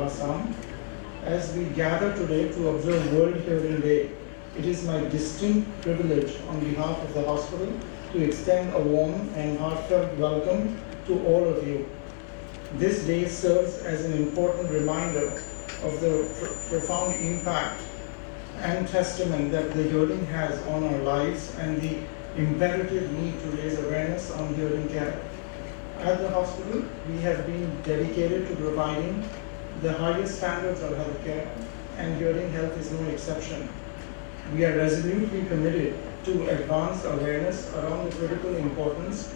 our sound. As we gather today to observe World Hearing Day, it is my distinct privilege on behalf of the hospital to extend a warm and heartfelt welcome to all of you. This day serves as an important reminder of the profound impact and testament that the hearing has on our lives and the imperative need to raise awareness on hearing care. At the hospital, we have been dedicated to providing the highest standards of healthcare, and hearing health is no exception. We are resolutely committed to advance awareness around the critical importance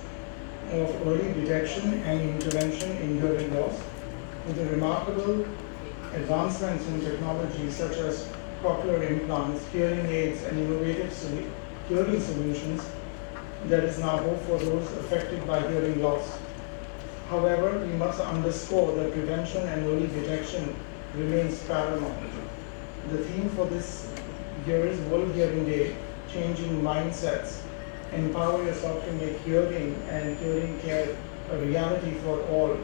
of early detection and intervention in hearing loss. With the remarkable advancements in technology such as Cochlear implants, hearing aids, and innovative hearing solutions, there is now hope for those affected by hearing loss. However, we must underscore that prevention and early detection remains paramount. The theme for this year's World Hearing Day, Changing Mindsets, Empower Yourself to Make Hearing and Hearing Care a Reality for All,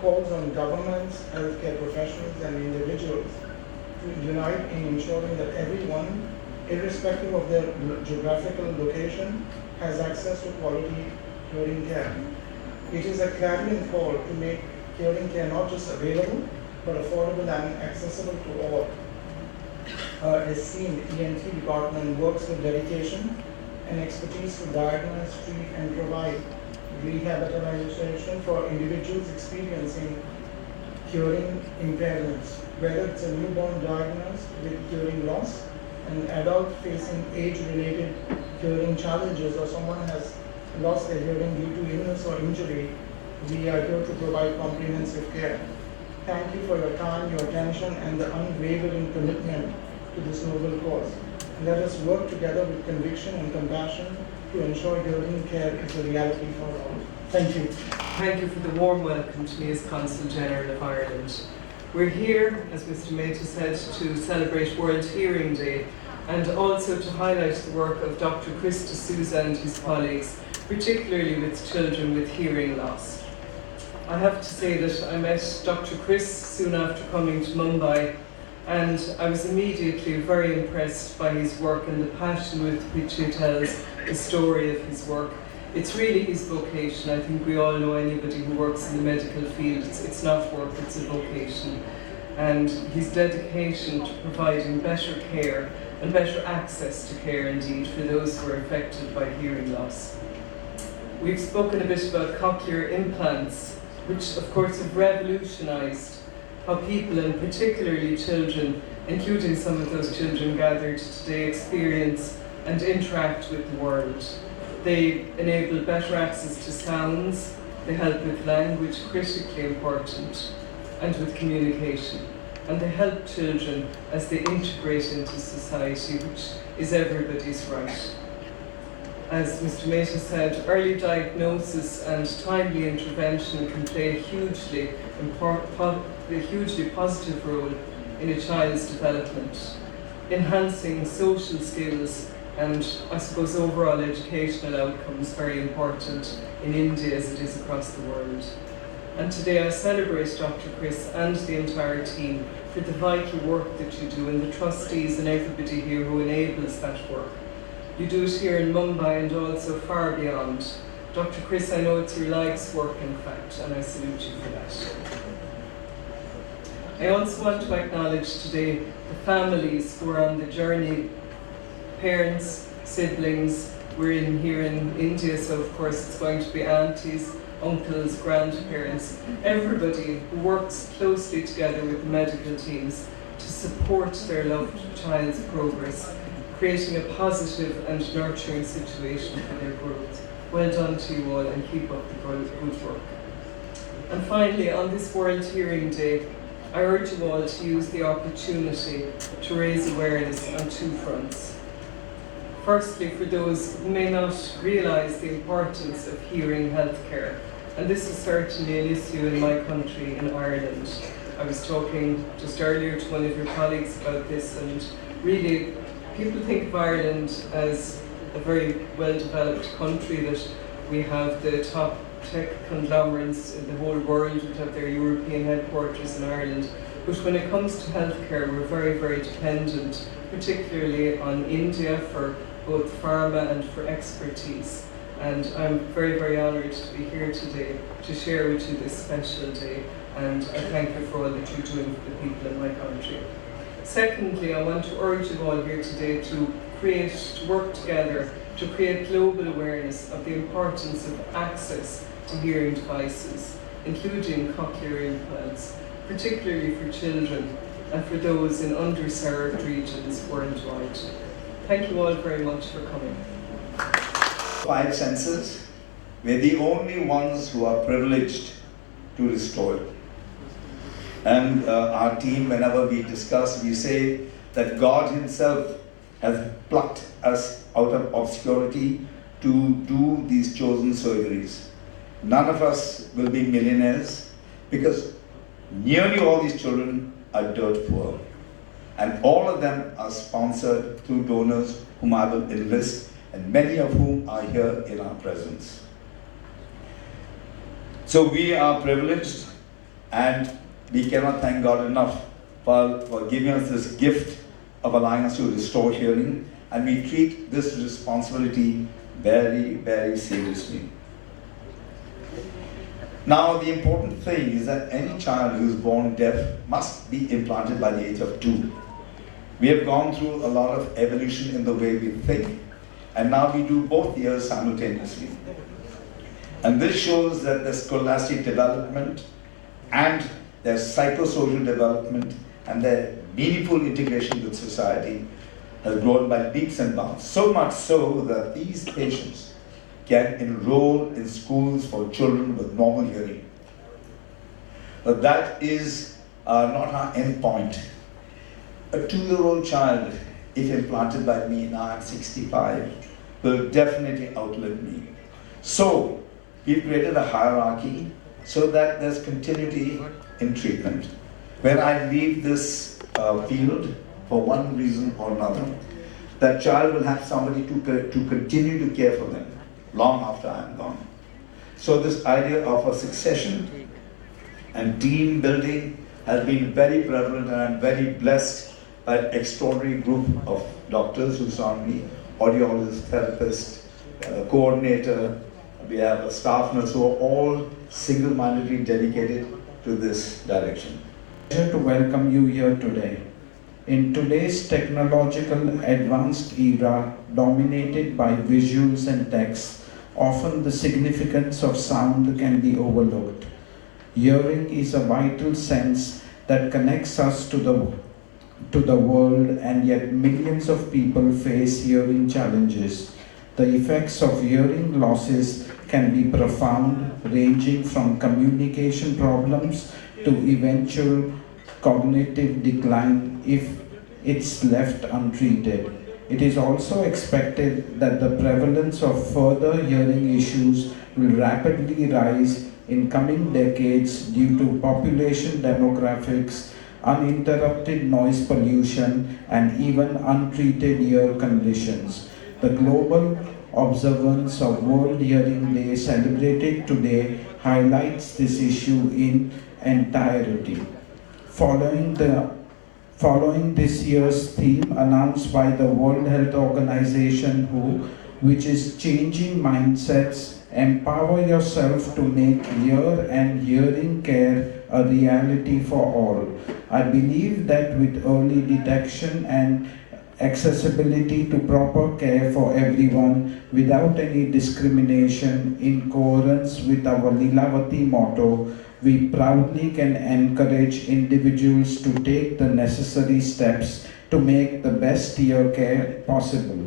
calls on governments, healthcare professionals, and individuals to unite in ensuring that everyone, irrespective of their geographical location, has access to quality hearing care. It is a clarion call to make hearing care not just available, but affordable and accessible to all. Our esteemed ENT department works with dedication and expertise to diagnose, treat, and provide rehabilitation for individuals experiencing hearing impairments, whether it's a newborn diagnosed with hearing loss, an adult facing age-related hearing challenges, or someone has lost their hearing due to illness or injury. We are here to provide comprehensive care. Thank you for your time, your attention, and the unwavering commitment to this noble cause. Let us work together with conviction and compassion to ensure hearing care is a reality for all. Thank you. Thank you for the warm welcome to me as Consul General of Ireland. We're here, as Mr. Mehta said, to celebrate World Hearing Day and also to highlight the work of Dr. Chris D'Souza and his colleagues, particularly with children with hearing loss. I have to say that I met Dr. Chris soon after coming to Mumbai, and I was immediately very impressed by his work and the passion with which he tells the story of his work. It's really his vocation. I think we all know anybody who works in the medical field, it's not work, it's a vocation. And his dedication to providing better care and better access to care indeed for those who are affected by hearing loss. We've spoken a bit about cochlear implants, which of course have revolutionized how people, and particularly children, including some of those children gathered today, experience and interact with the world. They enable better access to sounds, they help with language, critically important, and with communication. And they help children as they integrate into society, which is everybody's right. As Mr. Mehta said, early diagnosis and timely intervention can play a hugely positive role in a child's development, enhancing social skills and, I suppose, overall educational outcomes, very important in India as it is across the world. And today I celebrate Dr. Chris and the entire team for the vital work that you do, and the trustees and everybody here who enables that work. You do it here in Mumbai and also far beyond. Dr. Chris, I know it's your life's work, in fact, and I salute you for that. I also want to acknowledge today the families who are on the journey, parents, siblings. We're here in India, so of course it's going to be aunties, uncles, grandparents, everybody who works closely together with the medical teams to support their loved child's progress, creating a positive and nurturing situation for their growth. Well done to you all, and keep up the good work. And finally, on this World Hearing Day, I urge you all to use the opportunity to raise awareness on two fronts. Firstly, for those who may not realise the importance of hearing healthcare, and this is certainly an issue in my country, in Ireland. I was talking just earlier to one of your colleagues about this, and really people think of Ireland as a very well-developed country, that we have the top tech conglomerates in the whole world, would have their European headquarters in Ireland. But when it comes to healthcare, we're very, very dependent, particularly on India for both pharma and for expertise. And I'm very, very honoured to be here today to share with you this special day, and I thank you for all that you're doing for the people in my country. Secondly, I want to urge you all here today to work together to create global awareness of the importance of access to hearing devices, including cochlear implants, particularly for children and for those in underserved regions worldwide. Thank you all very much for coming. 5 senses, we're the only ones who are privileged to restore it. And our team, whenever we discuss, we say that God Himself has plucked us out of obscurity to do these chosen surgeries. None of us will be millionaires because nearly all these children are dirt poor. And all of them are sponsored through donors whom I will enlist, and many of whom are here in our presence. So we are privileged, and we cannot thank God enough for giving us this gift of allowing us to restore hearing, and we treat this responsibility very, very seriously. Now, the important thing is that any child who is born deaf must be implanted by the age of 2. We have gone through a lot of evolution in the way we think, and now we do both ears simultaneously. And this shows that the scholastic development and their psychosocial development and their meaningful integration with society has grown by leaps and bounds. So much so that these patients can enroll in schools for children with normal hearing. But that is not our end point. A 2-year-old child, if implanted by me, now I'm 65, will definitely outlive me. So, we've created a hierarchy so that there's continuity in treatment. When I leave this field, for one reason or another, that child will have somebody to continue to care for them long after I'm gone. So this idea of a succession and team building has been very prevalent, and I'm very blessed by an extraordinary group of doctors who surround me, audiologist, therapist, coordinator. We have a staff nurse who are all single-mindedly dedicated to this direction. Pleasure to welcome you here today. In today's technological advanced era dominated by visuals and text, often the significance of sound can be overlooked. Hearing is a vital sense that connects us to the world, and yet millions of people face hearing challenges. The effects of hearing losses can be profound, ranging from communication problems to eventual cognitive decline if it's left untreated. It is also expected that the prevalence of further hearing issues will rapidly rise in coming decades due to population demographics, uninterrupted noise pollution, and even untreated ear conditions. The global observance of World Hearing Day celebrated today highlights this issue in entirety. Following this year's theme announced by the World Health Organization WHO, which is changing mindsets, empower yourself to make ear and hearing care a reality for all. I believe that with early detection and accessibility to proper care for everyone without any discrimination, in coherence with our Lilavati motto, we proudly can encourage individuals to take the necessary steps to make the best ear care possible.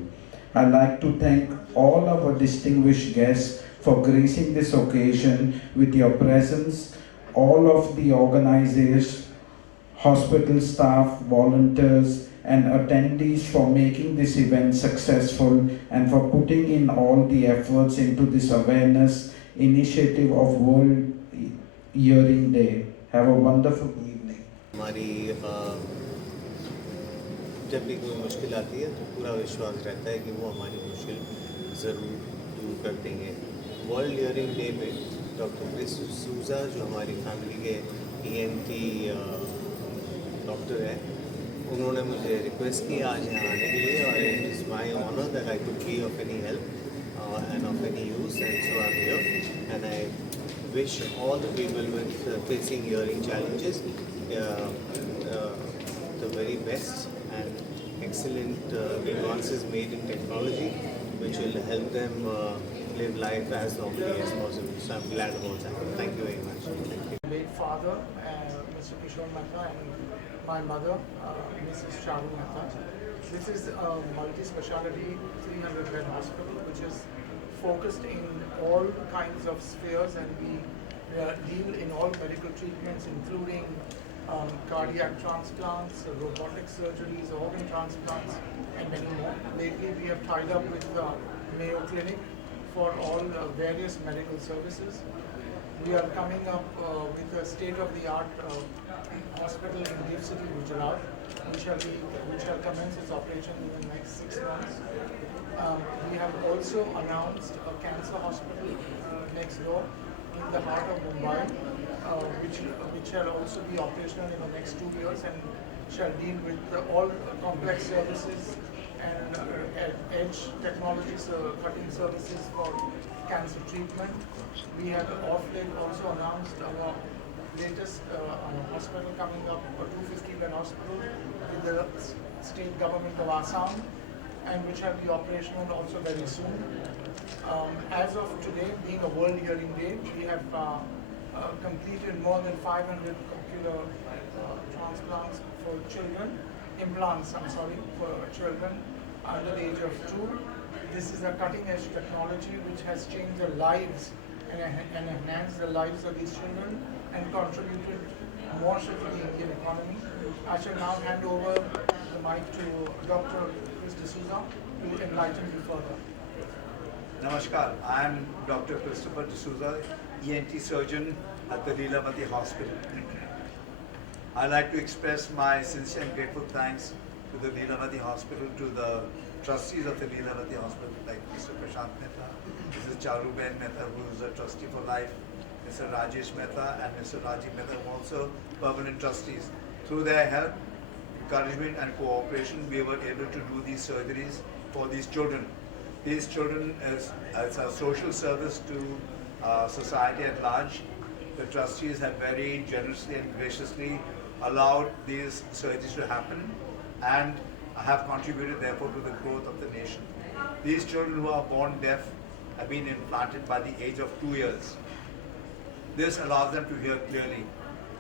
I'd like to thank all our distinguished guests for gracing this occasion with your presence, all of the organizers, hospital staff, volunteers, and attendees for making this event successful and for putting in all the efforts into this awareness initiative of World Hearing Day. Have a wonderful evening. हमारी जब भी कोई मुश्किल आती है तो पूरा विश्वास रहता है कि वो हमारी मुश्किल ज़रूर दूर कर देंगे। वर्ल्ड हियरिंग डे पे डॉक्टर क्रिस सूजा जो हमारी फैमिली के ENT डॉक्टर है, उन्होंने मुझे रिक्वेस्ट किया आज यहाँ आने के लिए, और it is my honour that I could be of any help and of any use, and so I'm here, and I wish all the people with facing hearing challenges the very best and excellent advances made in technology, which will help them live life as normally as possible. So I'm glad about that. Thank you very much. Thank you. Late father, Mr. Kishore Mehta, and my mother, Mrs. Charu Mehta. This is a multi-speciality 300-bed hospital which is focused in all kinds of spheres, and we deal in all medical treatments including cardiac transplants, robotic surgeries, organ transplants, and many more. Lately we have tied up with Mayo Clinic for all various medical services. We are coming up with a state-of-the-art hospital in Gift City, Gujarat, which shall commence its operation in the next 6 months. We have also announced a cancer hospital next door in the heart of Mumbai, which shall also be operational in the next 2 years and shall deal with all complex services and edge technologies, cutting services for cancer treatment. We have off late also announced our latest hospital coming up, a 250-bed hospital with the state government of Assam, and which shall be operational also very soon. As of today, being a World Hearing Day, we have completed more than 500 cochlear transplants for children, implants, for children under the age of 2. This is a cutting-edge technology which has changed the lives and enhanced the lives of these children and contributed more to the Indian economy. I shall now hand over the mic to Dr. Chris D'Souza to enlighten you further. Namaskar, I am Dr. Christopher D'Souza, ENT surgeon at the Lilavati Hospital. I'd like to express my sincere and grateful thanks to the Lilavati Hospital, to the trustees of the Lilavati Hospital, like Mr. Prashant Mehta, Mrs. Charu Mehta, who is a trustee for life, Mr. Rajesh Mehta and Mr. Rajiv Mehta, who are also permanent trustees. Through their help, encouragement and cooperation, we were able to do these surgeries for these children. These children, as a social service to society at large, the trustees have very generously and graciously allowed these surgeries to happen and have contributed therefore to the growth of the nation. These children who are born deaf have been implanted by the age of 2 years. This allows them to hear clearly.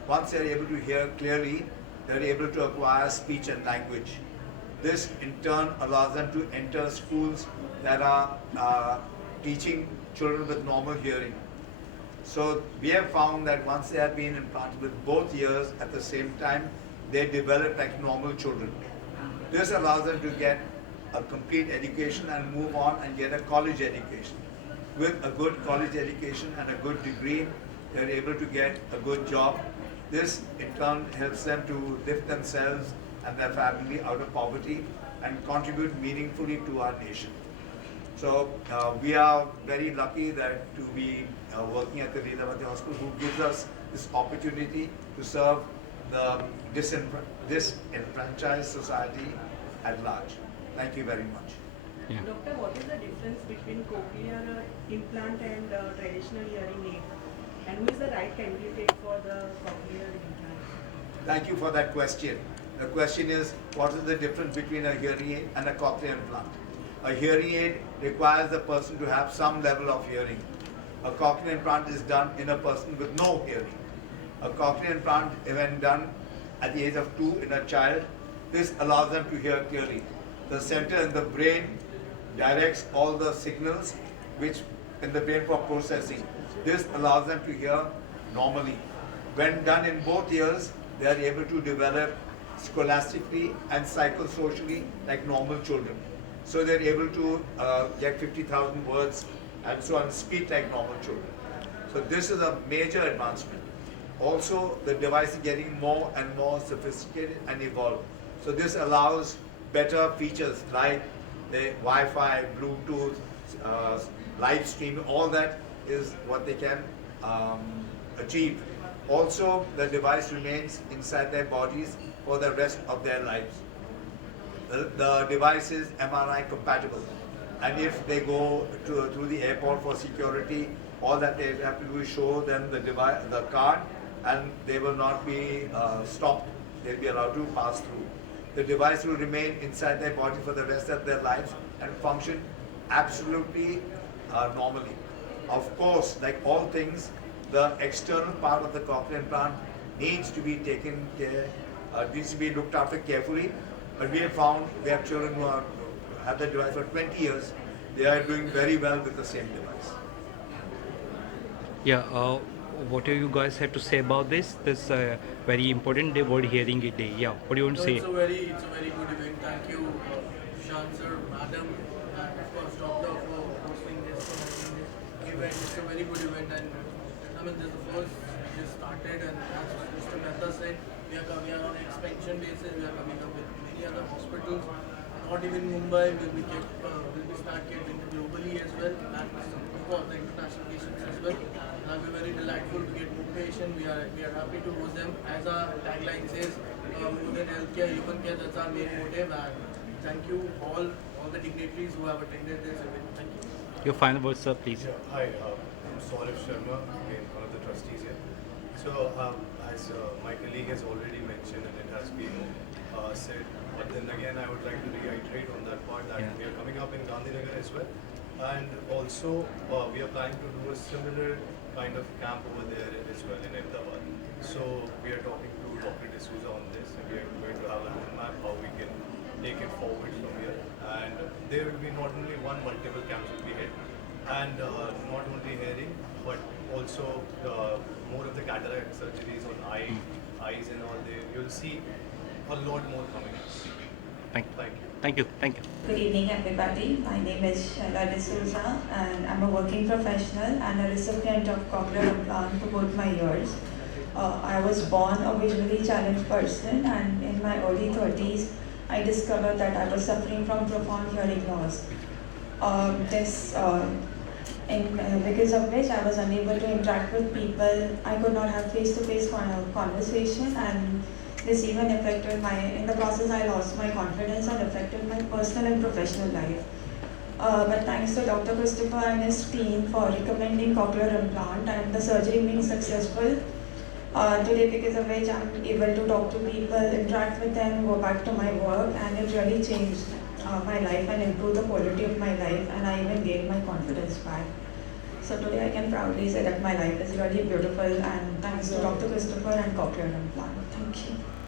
Once they are able to hear clearly, they are able to acquire speech and language. This in turn allows them to enter schools that are teaching children with normal hearing. So we have found that once they have been implanted with both ears at the same time, they develop like normal children. This allows them to get a complete education and move on and get a college education. With a good college education and a good degree, they are able to get a good job. This in turn helps them to lift themselves and their family out of poverty and contribute meaningfully to our nation. So we are very lucky that to be working at the Lilavati Hospital, who gives us this opportunity to serve the disenfranchised society at large. Thank you very much. Yeah. Doctor, what is the difference between cochlear implant and traditional hearing aid? And who is the right candidate for the cochlear implant? Thank you for that question. The question is, what is the difference between a hearing aid and a cochlear implant? A hearing aid requires the person to have some level of hearing. A cochlear implant is done in a person with no hearing. A cochlear implant, when done at the age of 2 in a child, this allows them to hear clearly. The center in the brain directs all the signals which in the brain for processing. This allows them to hear normally. When done in both ears, they are able to develop scholastically and psychosocially like normal children. So they're able to get 50,000 words and so on, speak like normal children. So this is a major advancement. Also, the device is getting more and more sophisticated and evolved. So this allows better features like the Wi-Fi, Bluetooth, live streaming, all that is what they can achieve. Also, the device remains inside their bodies for the rest of their lives. The device is MRI compatible, and if they go through the airport for security, all that they have to do is show them the card, and they will not be stopped. They'll be allowed to pass through. The device will remain inside their body for the rest of their lives and function absolutely normally. Of course, like all things, the external part of the cochlear implant needs to be taken care, needs to be looked after carefully. But we have found we have children who have the device for 20 years. They are doing very well with the same device. Yeah, what do you guys have to say about this? This very important day, World Hearing Aid Day. Yeah, what do you want to say? It's a very good event. Thank you, Shan sir, madam, and of course doctor for hosting this event. It's a very good event, and I mean this is the first just started, and as Mr. Mehta said, we are on expansion basis. We are coming up with many other hospitals. Not even Mumbai will be start getting globally as well, and of course the international patients as well. And I'll be very delightful to get more patients. We are happy to host them. As our tagline says, more than healthcare, human care. That's our main motive. And thank you all the dignitaries who have attended this event. Thank you. Your final words, sir, please. Yeah, hi, I'm Saurabh Sharma, again one of the trustees here. So as my colleague has already mentioned and it has been said, but then again I would like to reiterate on that part that we are coming up in Gandhinagar as well, and also we are planning to do a similar kind of camp over there as well in Ahmedabad. So we are talking to Dr. D'Souza on this, and we are going to have a roadmap how we can take it forward from here. And there will be not only one, multiple camps will be held, and not only hearing, but also more of the cataract surgeries on eyes and all. You'll see a lot more coming. Thank you. Thank you. Thank you. Good evening, everybody. My name is Shaila D'Souza, and I'm a working professional and a recipient of cochlear implant for both my ears. I was born a visually challenged person, and in my early 30s, I discovered that I was suffering from profound hearing loss. Because of which I was unable to interact with people. I could not have face-to-face conversation, and this even affected in the process I lost my confidence and affected my personal and professional life. But thanks to Dr. Christopher and his team for recommending cochlear implant and the surgery being successful, today because of which I'm able to talk to people, interact with them, go back to my work, and it really changed my life and improved the quality of my life, and I even gained my confidence back. So today I can proudly say that my life is really beautiful, and thanks to Dr. Christopher and cochlear implant. Thank you.